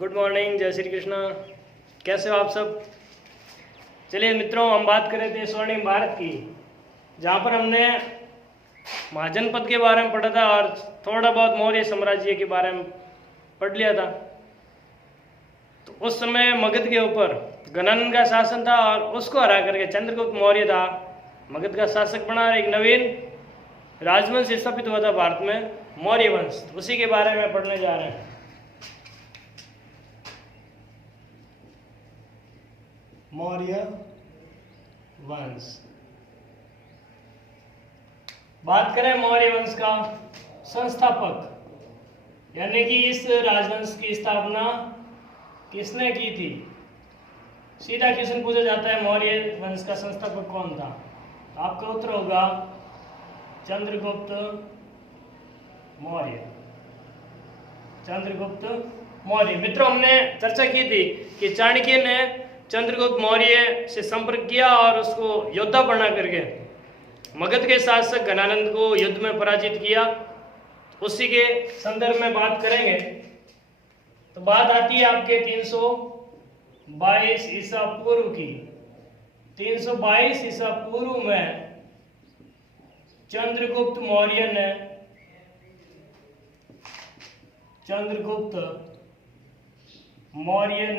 Good morning, जय श्री कृष्णा। कैसे हो आप सब? चलिए मित्रों, हम बात कर रहे थे स्वर्णिम भारत की, जहाँ पर हमने महाजनपद के बारे में पढ़ा था और थोड़ा बहुत मौर्य साम्राज्य के बारे में पढ़ लिया था। तो उस समय मगध के ऊपर गणानंद का शासन था और उसको हरा करके चंद्रगुप्त मौर्य था मगध का शासक बना और एक नवीन राजवंश स्थापित हुआ था भारत में, मौर्य वंश। उसी के बारे में पढ़ने जा रहे हैं। मौर्य वंश। बात करें मौर्य वंश का संस्थापक, यानी कि इस राजवंश की स्थापना किसने की थी। सीधा क्वेश्चन पूछा जाता है, मौर्य वंश का संस्थापक कौन था? तो आपका उत्तर होगा चंद्रगुप्त मौर्य। चंद्रगुप्त मौर्य। मित्रों, हमने चर्चा की थी कि चाणक्य ने चंद्रगुप्त मौर्य से संपर्क किया और उसको योद्धा बना करके मगध के शासक गणानंद को युद्ध में पराजित किया। उसी के संदर्भ में बात करेंगे। तो बात आती है आपके 322 ईसा पूर्व की। 322 ईसा पूर्व में चंद्रगुप्त मौर्य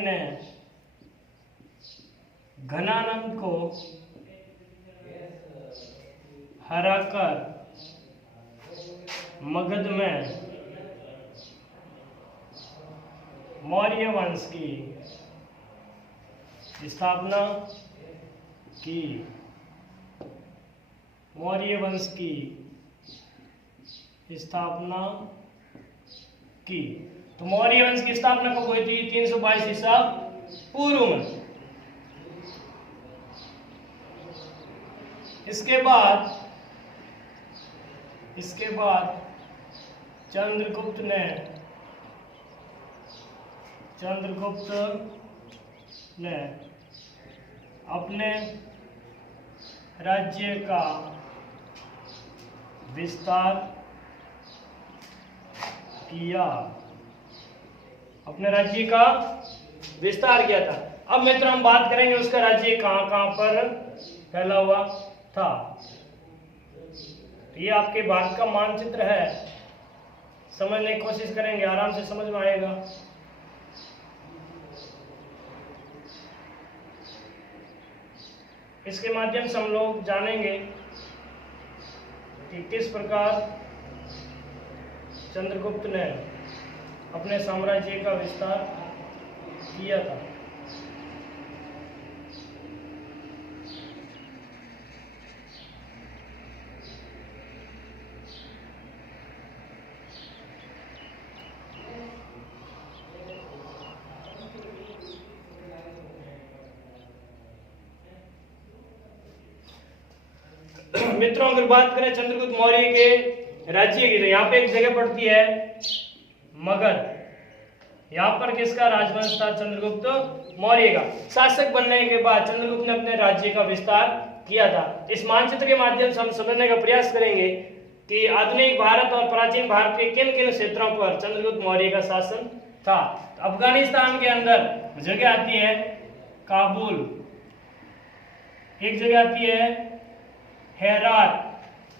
ने घनानंद को हराकर मगध में मौर्य वंश की स्थापना की। मौर्य वंश की स्थापना की। तो मौर्य वंश की स्थापना कब हुई थी? 322 ईसा पूर्व में। इसके बाद चंद्रगुप्त ने अपने राज्य का विस्तार किया। था। अब मित्र हम बात करेंगे उसका राज्य कहां कहां पर फैला हुआ था। ये आपके भारत का मानचित्र है, समझने की कोशिश करेंगे, आराम से समझ में आएगा। इसके माध्यम से हम लोग जानेंगे कि किस प्रकार चंद्रगुप्त ने अपने साम्राज्य का विस्तार किया था। मित्रों, अगर बात करें चंद्रगुप्त मौर्य के राज्य की, तो यहाँ पे एक जगह पड़ती है मगध। यहाँ पर किसका राजवंश था? चंद्रगुप्त मौर्य का। शासक बनने के बाद चंद्रगुप्त ने अपने राज्य का विस्तार किया था। इस मानचित्र के माध्यम से हम समझने का प्रयास करेंगे कि आधुनिक भारत और प्राचीन भारत के किन किन क्षेत्रों पर चंद्रगुप्त मौर्य का शासन था। तो अफगानिस्तान के अंदर जगह आती है काबुल, एक जगह आती है हेरात,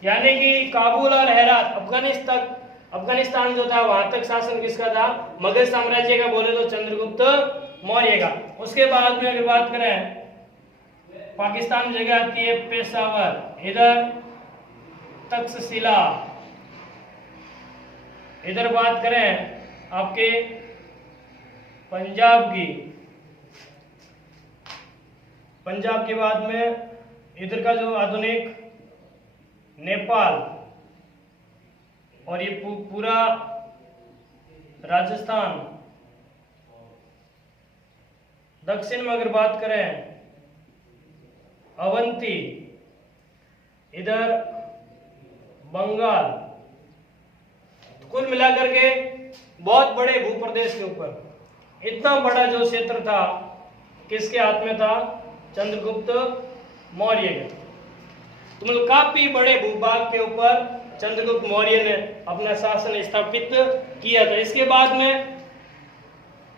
यानी कि काबुल और हेरात, अफगानिस्तान जो था वहां तक शासन किसका था? मगध साम्राज्य का। बोले तो चंद्रगुप्त मौर्य का। उसके बाद में अगर बात करें पाकिस्तान में जगह आती है पेशावर, इधर तक्षशिला, इधर बात करें आपके पंजाब के बाद में इधर का जो आधुनिक नेपाल और ये पूरा राजस्थान। दक्षिण में अगर बात करें अवंती, इधर बंगाल। तो कुल मिलाकर के बहुत बड़े भूप्रदेश के ऊपर इतना बड़ा जो क्षेत्र था किसके हाथ में था? चंद्रगुप्त मौर्य का। तो मतलब काफी बड़े भूभाग के ऊपर चंद्रगुप्त मौर्य ने अपना शासन स्थापित किया था। इसके बाद में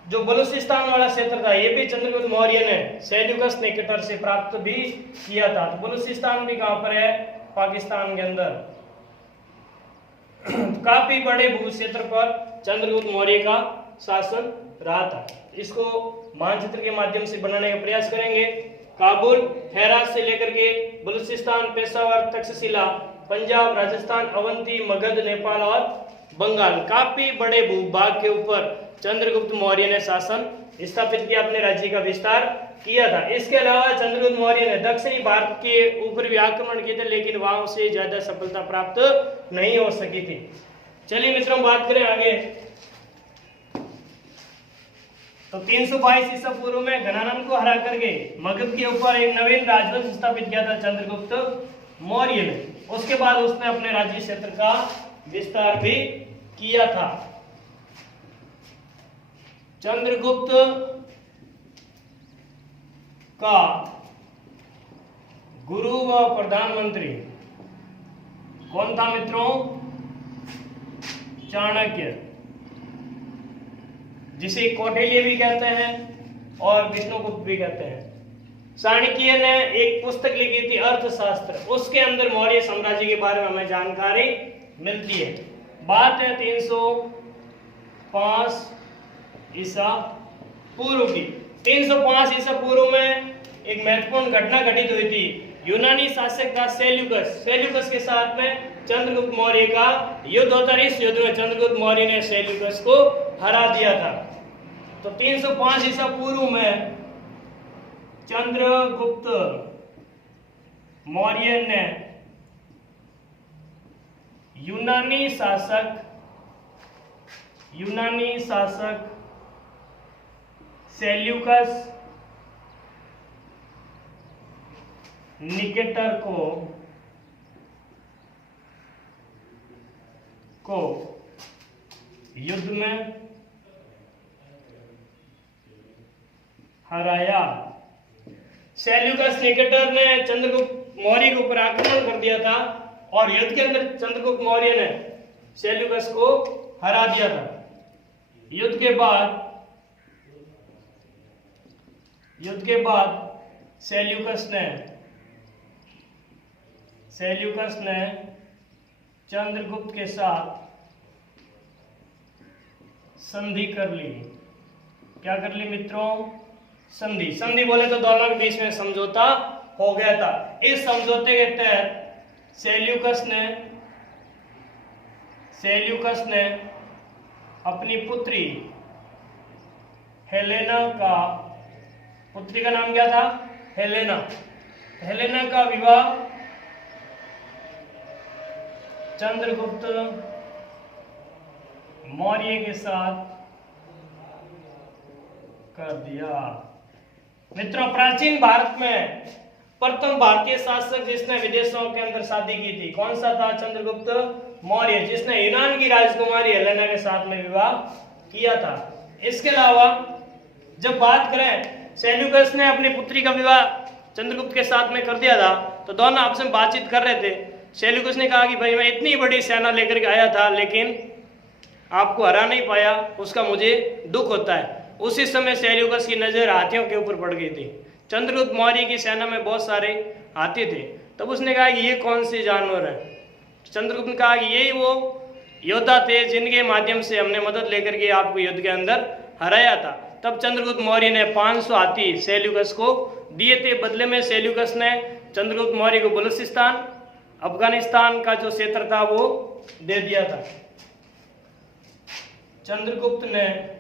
जो बलूचिस्तान वाला क्षेत्र था ये भी चंद्रगुप्त मौर्य ने सेल्यूकस निकेटर से प्राप्त भी किया था। तो बलूचिस्तान भी कहां पर है? पाकिस्तान के अंदर। काफी बड़े भू क्षेत्र पर चंद्रगुप्त मौर्य का शासन रहा था। इसको मानचित्र के माध्यम से बनाने का प्रयास करेंगे। काबुल, हेरात से लेकर के बलूचिस्तान, पेशावर, तक्षशिला, पंजाब, राजस्थान, अवंती, मगध, नेपाल और बंगाल, काफी बड़े भूभाग के ऊपर चंद्रगुप्त मौर्य ने शासन स्थापित किया, अपने राज्य का विस्तार किया था। इसके अलावा चंद्रगुप्त मौर्य ने दक्षिणी भारत के ऊपर भी आक्रमण किए थे, लेकिन वहां से ज्यादा सफलता प्राप्त नहीं हो सकी थी। चलिए मित्रों, बात करें आगे। तो 322 ईसा पूर्व में घनानंद को हरा करके मगध के ऊपर एक नवीन राजवंश स्थापित किया था चंद्रगुप्त मौर्य ने। उसके बाद उसने अपने राज्य क्षेत्र का विस्तार भी किया था। चंद्रगुप्त का गुरु व प्रधानमंत्री कौन था मित्रों? चाणक्य, जिसे कौटिल्य भी कहते हैं और विष्णुगुप्त भी कहते हैं। चाणक्य ने एक पुस्तक लिखी थी अर्थशास्त्र, उसके अंदर मौर्य साम्राज्य के बारे में हमें जानकारी मिलती है। बात है 305 ईसा पूर्व की। 305 ईसा पूर्व में एक महत्वपूर्ण घटना घटित हुई थी। यूनानी शासक था सेल्यूकस के साथ में चंद्रगुप्त मौर्य का युद्ध होता। इस युद्ध में चंद्रगुप्त मौर्य ने सेल्यूकस को हरा दिया था। तो 305 ईसा पूर्व में चंद्रगुप्त मौर्य ने यूनानी शासक सेल्यूकस निकेटर को युद्ध में हराया। सेल्यूकस निकेटर ने चंद्रगुप्त मौर्य के ऊपर आक्रमण कर दिया था और युद्ध के अंदर चंद्रगुप्त मौर्य ने सेल्यूकस को हरा दिया था। युद्ध के बाद सेल्यूकस ने चंद्रगुप्त के साथ संधि कर ली। क्या कर ली मित्रों? संधि बोले तो दोनों के बीच में समझौता हो गया था। इस समझौते के तहत सेल्यूकस ने अपनी पुत्री पुत्री का नाम क्या था? हेलेना का विवाह चंद्रगुप्त मौर्य के साथ कर दिया। मित्रों, प्राचीन भारत में प्रथम भारतीय शासक जिसने विदेशों के अंदर शादी की थी कौन सा था? चंद्रगुप्त मौर्य, जिसने यूनान की राजकुमारी हेलेना के साथ में विवाह किया था। इसके अलावा जब बात करें, सेल्यूकस ने अपनी पुत्री का विवाह चंद्रगुप्त के साथ में कर दिया था, तो दोनों आपस में बातचीत कर रहे थे। सेल्यूकस ने कहा कि भाई मैं इतनी बड़ी सेना लेकर के आया था लेकिन आपको हरा नहीं पाया, उसका मुझे दुख होता है। उसी समय सेल्यूकस की नजर हाथियों के ऊपर पड़ गई थी। चंद्रगुप्त मौर्य की सेना में बहुत सारे हाथी थे। तब उसने कहा कि ये कौन से जानवर है? चंद्रगुप्त ने कहा कि यही वो योद्धा थे जिनके माध्यम से हमने मदद लेकर के आपको युद्ध के अंदर हराया था। तब चंद्रगुप्त मौर्य ने 500 हाथी सेल्यूकस को दिए थे। बदले में सेल्यूकस ने चंद्रगुप्त मौर्य को बलूचिस्तान, अफगानिस्तान का जो क्षेत्र था वो दे दिया था। चंद्रगुप्त ने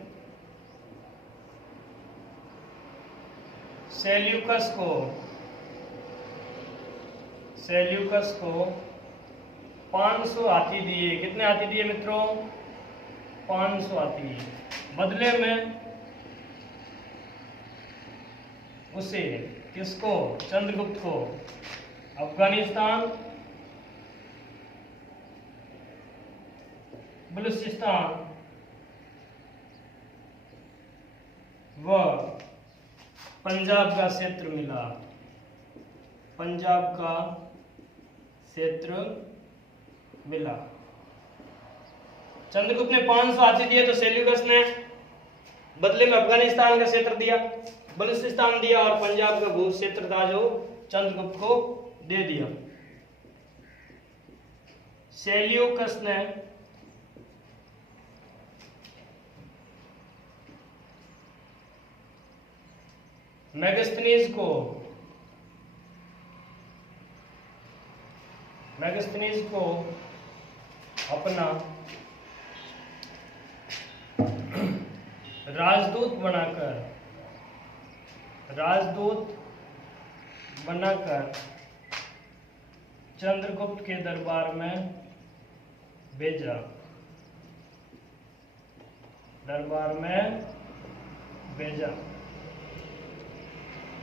सेल्यूकस को 500 हाथी दिए। कितने हाथी दिए मित्रों? 500 हाथी। बदले में उसे किसको? चंद्रगुप्त को अफगानिस्तान, बलूचिस्तान व पंजाब का क्षेत्र मिला। पंजाब का क्षेत्र मिला। चंद्रगुप्त ने 500 हाथी दिए तो सेल्यूकस ने बदले में अफगानिस्तान का क्षेत्र दिया, बलूचिस्तान दिया और पंजाब का भू क्षेत्र था जो चंद्रगुप्त को दे दिया। सेल्यूकस ने मेगास्थनीज को अपना राजदूत बनाकर चंद्रगुप्त के दरबार में भेजा।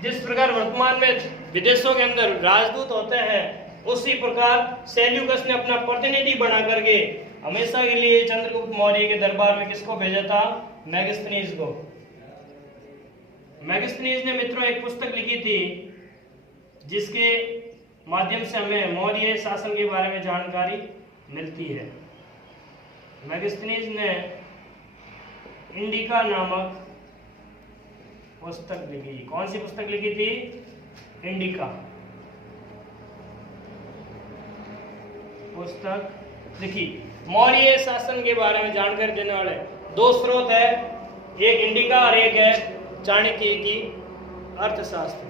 जिस प्रकार वर्तमान में विदेशों के अंदर राजदूत होते हैं, उसी प्रकार सेल्यूकस ने अपना प्रतिनिधि बना करके हमेशा के लिए चंद्रगुप्त मौर्य के दरबार में किसको भेजा था? मेगास्थनीज को। मेगास्थनीज ने मित्रों एक पुस्तक लिखी थी जिसके माध्यम से हमें मौर्य शासन के बारे में जानकारी मिलती है। मेगास्थनीज ने इंडिका नामक पुस्तक लिखी। कौन सी पुस्तक लिखी थी? इंडिका पुस्तक लिखी। मौर्य शासन के बारे में जानकारी देने वाले दो स्रोत है, एक इंडिका और एक है चाणक्य की अर्थशास्त्र।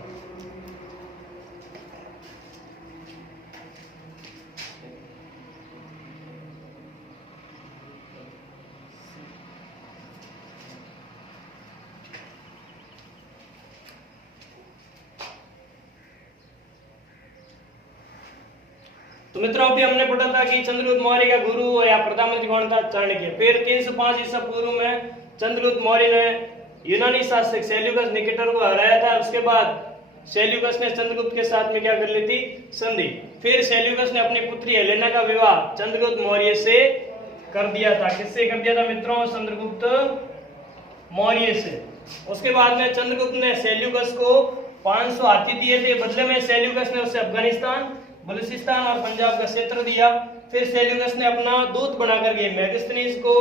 तो मित्रों अभी हमने पढ़ा था कि चंद्रगुप्त मौर्य का गुरु या प्रधानमंत्री कौन था? चाणक्य। फिर 305 ईसा पूर्व में चंद्रगुप्त मौर्य ने यूनानी शासक सेल्यूकस निकेटर को हराया था। उसके बाद सेल्यूकस ने चंद्रगुप्त के साथ में क्या कर ली थी? संधि। फिर सेल्यूकस ने अपनी पुत्री हेलेना का विवाह चंद्रगुप्त मौर्य से कर दिया था। किससे कर दिया था मित्रों? चंद्रगुप्त मौर्य से। उसके बाद में चंद्रगुप्त ने सेल्यूकस को 500 हाथी दिए थे। बदले में सेल्यूकस ने उसे अफगानिस्तान, बलूचिस्तान और पंजाब का क्षेत्र दिया। फिर सेल्यूकस ने अपना दूत बनाकर के मेगास्थनीज को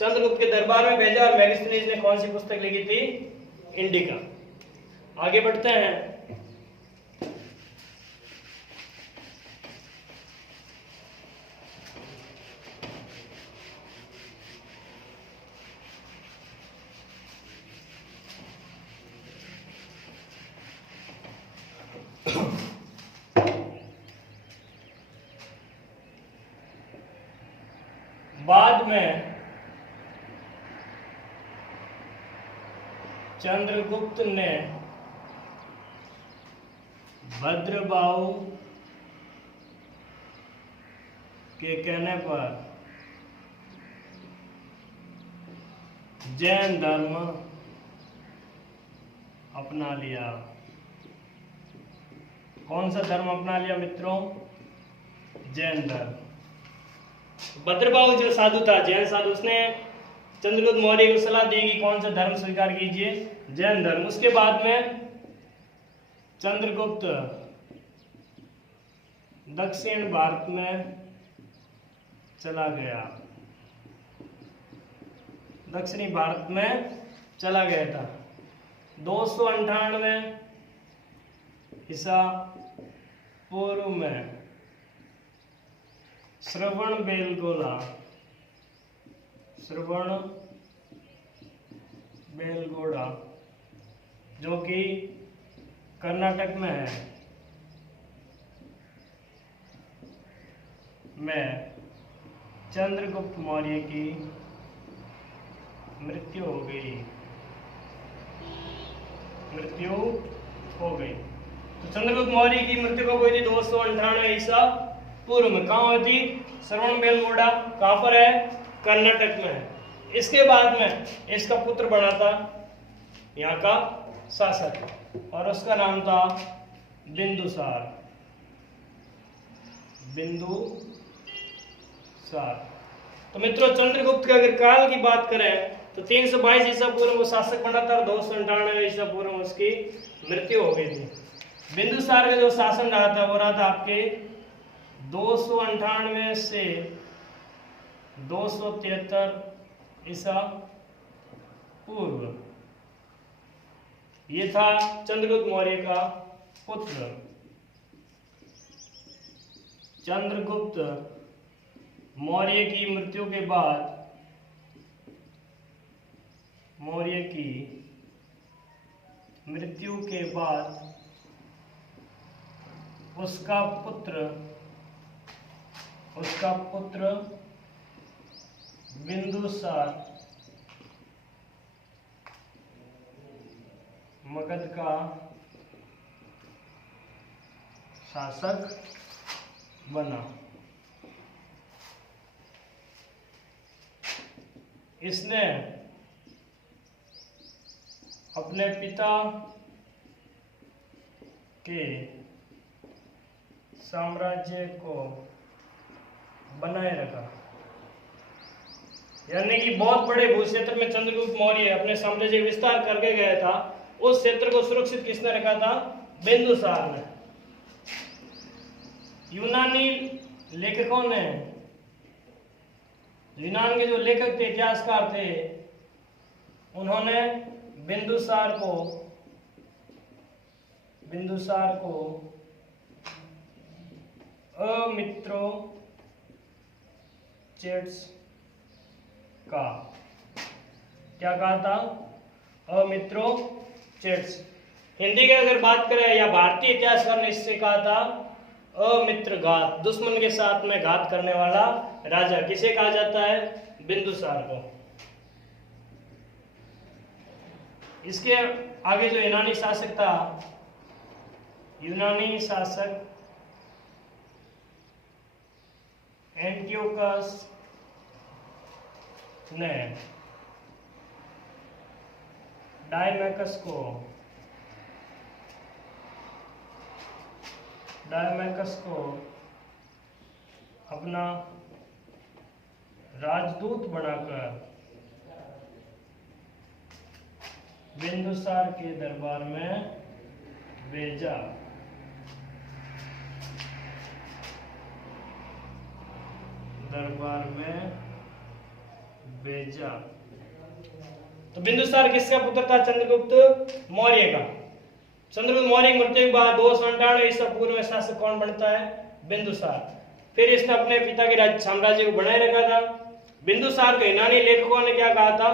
चंद्रगुप्त के दरबार में भेजा और मेगास्थनीज ने कौन सी पुस्तक लिखी थी? इंडिका। आगे बढ़ते हैं। बाद में चंद्रगुप्त ने भद्रबाहु के कहने पर जैन धर्म अपना लिया। कौन सा धर्म अपना लिया मित्रों? जैन धर्म। भद्रबाहु जो साधु था, जैन साधु, उसने चंद्रगुप्त मौर्य को सलाह दी कि कौन सा धर्म स्वीकार कीजिए? जैन धर्म। उसके बाद में चंद्रगुप्त दक्षिण भारत में चला गया। दक्षिणी भारत में चला गया था। 298 ईसा पूर्व में श्रवण बेलगोड़ा जो कि कर्नाटक में है, में चंद्रगुप्त मौर्य की मृत्यु हो गई। तो चंद्रगुप्त मौर्य की मृत्यु कब हुई थी? 298 ईसा पूर्व में। कहाँ हुई थी? श्रवण बेलगोड़ा। कहाँ पर है? कर्नाटक में है। इसके बाद में इसका पुत्र बना था यहाँ का शासक और उसका नाम था बिंदुसार। तो मित्रों चंद्रगुप्त के अगर काल की बात करें तो 322 ईसा पूर्व वो शासक बना था, 298 ईसा पूर्व में उसकी मृत्यु हो गई थी। बिंदुसार का जो शासन रहा था वो रहा था आपके 298 से 273 ईसा पूर्व। ये था चंद्रगुप्त मौर्य का पुत्र। चंद्रगुप्त मौर्य की मृत्यु के बाद उसका पुत्र बिंदुसार मगध का शासक बना। इसने अपने पिता के साम्राज्य को बनाए रखा, यानी कि बहुत बड़े भूक्षेत्र में चंद्रगुप्त मौर्य अपने साम्राज्य विस्तार करके गया था। उस क्षेत्र को सुरक्षित किसने रखा था? बिंदुसार ने। यूनानी लेखकों ने, यूनान के जो लेखक थे, इतिहासकार थे, उन्होंने बिंदुसार को अमित्रोचेट्स का क्या कहा था? अमित्रोचेट्स। हिंदी की अगर बात करें या भारतीय इतिहासकार ने इससे कहा था अमित्रघात, दुश्मन के साथ में घात करने वाला राजा। किसे कहा जाता है? बिंदुसार को। इसके आगे जो यूनानी शासक था, यूनानी शासक एंटियोकस ने डायमेकस को अपना राजदूत बनाकर बिंदुसार के दरबार में भेजा। तो बिंदुसार किसका पुत्र था? चंद्रगुप्त मौर्य का। चंद्रगुप्त मौर्य की मृत्यु के बाद 297 ईसा पूर्व में शासक कौन बनता है? बिंदुसार। फिर इसने अपने पिता के साम्राज्य को बनाए रखा था। बिंदुसार को यूनानी लेखकों ने क्या कहा था?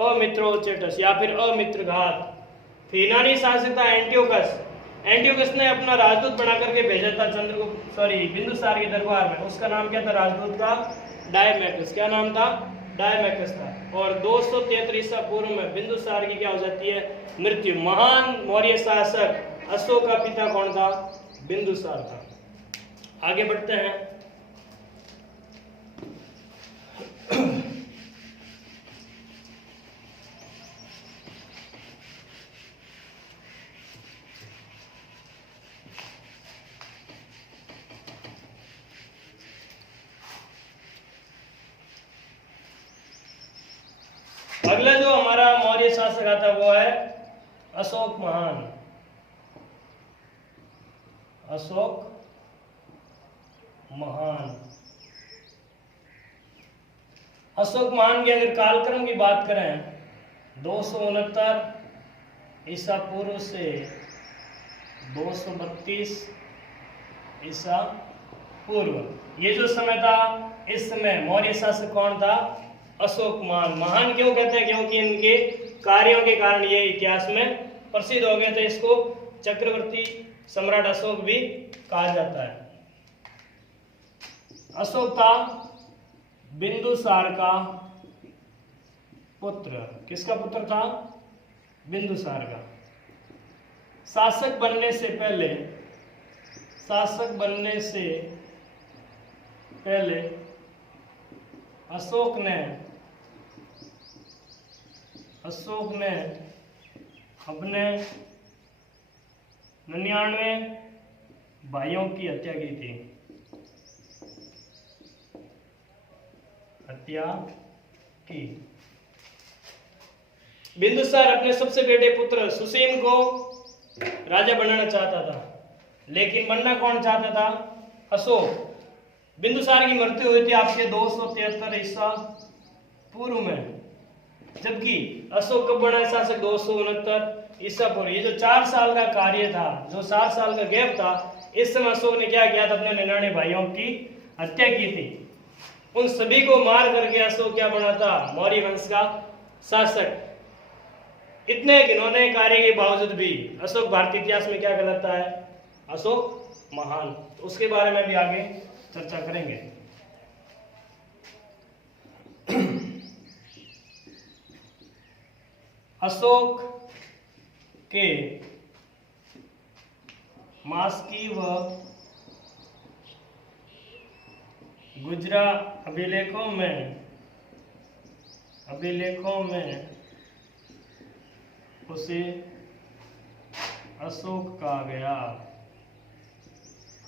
अमित्रोचेटस या फिर अमित्रघात। फिर यूनानी शासक था एंटियोकस। एंटियोकस ने अपना राजदूत बना करके भेजा था बिंदुसार के दरबार में। उसका नाम क्या था राजदूत का? डायमेकस। क्या नाम था? डायमेकस था। और 273 ईसा पूर्व में बिंदुसार की क्या हो जाती है? मृत्यु। महान मौर्य शासक अशोक का पिता कौन था? बिंदुसार था। आगे बढ़ते हैं। अगला जो हमारा मौर्य शासक आता है वो है अशोक महान। अशोक महान की अगर कालक्रम की बात करें 269 ईसा पूर्व से 232 ईसा पूर्व, ये जो समय था, इस समय मौर्य शासक कौन था? अशोक महान। महान क्यों कहते हैं? क्योंकि इनके कार्यों के कारण ये इतिहास में प्रसिद्ध हो गए थे। इसको चक्रवर्ती सम्राट अशोक भी कहा जाता है। अशोक था बिंदुसार का पुत्र। किसका पुत्र था? बिंदुसार का। शासक बनने से पहले अशोक ने अपने 99 भाइयों की हत्या की थी। बिंदुसार अपने सबसे बेटे पुत्र सुसीम को राजा बनाना चाहता था, लेकिन बनना कौन चाहता था? अशोक। बिंदुसार की मृत्यु हुई थी आपके 273 ईसा पूर्व में, जबकि अशोक कब बना शासक? 269 ईसा पूर्व। ये जो 4 साल का कार्य था, जो 7 साल का गैप था, इस समय अशोक ने क्या किया था, अपने 99 भाइयों की हत्या की थी। उन सभी को मार करके अशोक क्या बना था, मौर्य वंश का शासक। इतने घिनौने कार्य के बावजूद भी अशोक भारतीय इतिहास में क्या कहलाता है, अशोक महान। तो उसके बारे में भी आगे चर्चा करेंगे। अशोक के मास्की व गुजरा अभिलेखों में उसे अशोक कहा गया।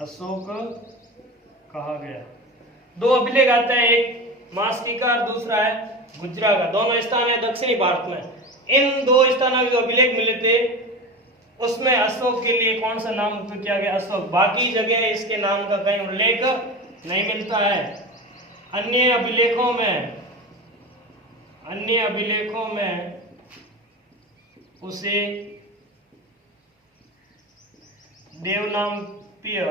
अशोक कहा गया। 2 अभिलेख आते हैं, एक मास्की का और दूसरा है गुजरा का। दोनों स्थान है दक्षिणी भारत में। इन 2 स्थानों के जो अभिलेख मिले थे उसमें अशोक के लिए कौन सा नाम उपयोग किया गया, अशोक। बाकी जगह इसके नाम का कहीं उल्लेख नहीं मिलता है। अन्य अभिलेखों में उसे देवनाम्प्य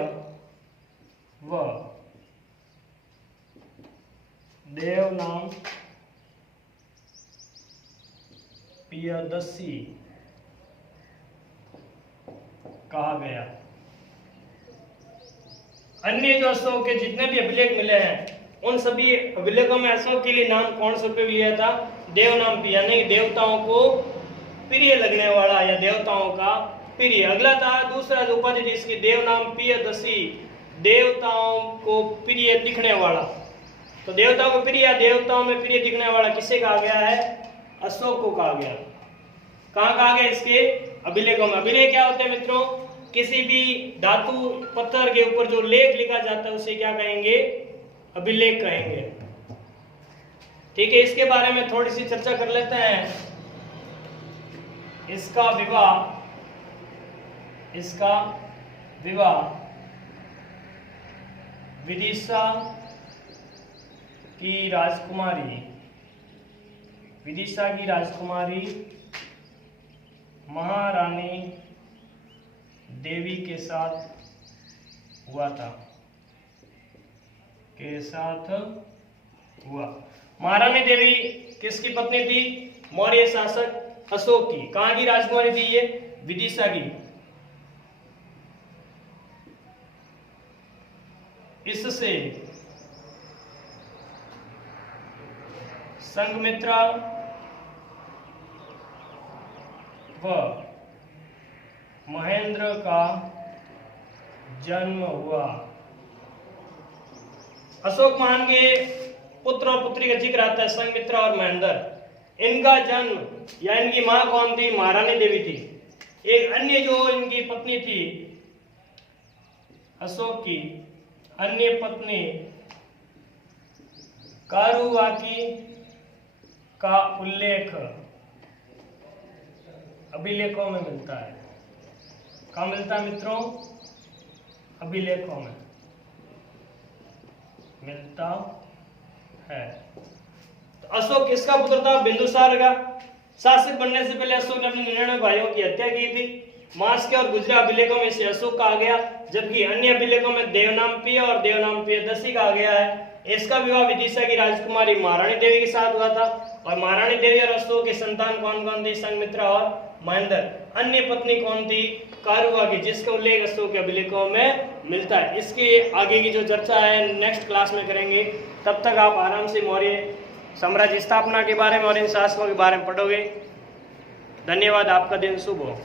दसी कहा गया। अन्य जो अशोक के जितने भी अभिलेख मिले हैं उन सभी अभिलेखों में अशोक के लिए नाम कौन सा उपयोग लिया था, देवनाम्प्य, यानी देवताओं को प्रिय लगने वाला या देवताओं का प्रिय। अगला था दूसरा जो उपाधि थी इसकी, देवनाम्प्य दसी, देवताओं को प्रिय दिखने वाला। तो देवताओं को प्रिय, देवताओं में प्रिय दिखने वाला किसे कहा गया है, अशोक को कहा गया। कहाँ कहा गया, इसके अभिलेखों में। अभिलेख क्या होते हैं मित्रों, किसी भी धातु पत्थर के ऊपर जो लेख लिखा जाता है उसे क्या कहेंगे, अभिलेख कहेंगे। ठीक है, इसके बारे में थोड़ी सी चर्चा कर लेते हैं। इसका विवाह विदिशा की राजकुमारी महारानी देवी के साथ हुआ। महारानी देवी किसकी पत्नी थी, मौर्य शासक अशोक की। कहां की राजकुमारी थी ये, विदिशा की। इससे संघमित्रा व महेंद्र का जन्म हुआ। अशोक महान के पुत्र और पुत्री का जिक्र आता है, संघमित्रा और महेंद्र। इनका जन्म या इनकी मां कौन थी, महारानी देवी थी। एक अन्य जो इनकी पत्नी थी अशोक की, अन्य पत्नी कारुवाकी का उल्लेख अभिलेखों में मिलता है। कहाँ मिलता है मित्रों, अभिलेखों में मिलता है। तो अशोक किसका पुत्र था, बिंदुसार का। शासक बनने से पहले अशोक ने अपने 99 भाइयों की हत्या की थी। मास्के और गुजरा अभिलेखों में से अशोक कहा गया, जबकि अन्य अभिलेखों में देवनाम्प्य और देवनाम्प्य दसी कहा गया है। इसका विवाह विदिशा की राजकुमारी महारानी देवी के साथ हुआ था। और महारानी देवी और अशोक के संतान कौन कौन थे, संघमित्रा और महेंद्र। अन्य पत्नी कौन थी, कारुवाकी, जिसका उल्लेख अशोक के अभिलेखों में मिलता है। इसकी आगे की जो चर्चा है नेक्स्ट क्लास में करेंगे। तब तक आप आराम से मौर्य साम्राज्य स्थापना के बारे में और इन शासकों के बारे में पढ़ोगे। धन्यवाद, आपका दिन शुभ हो।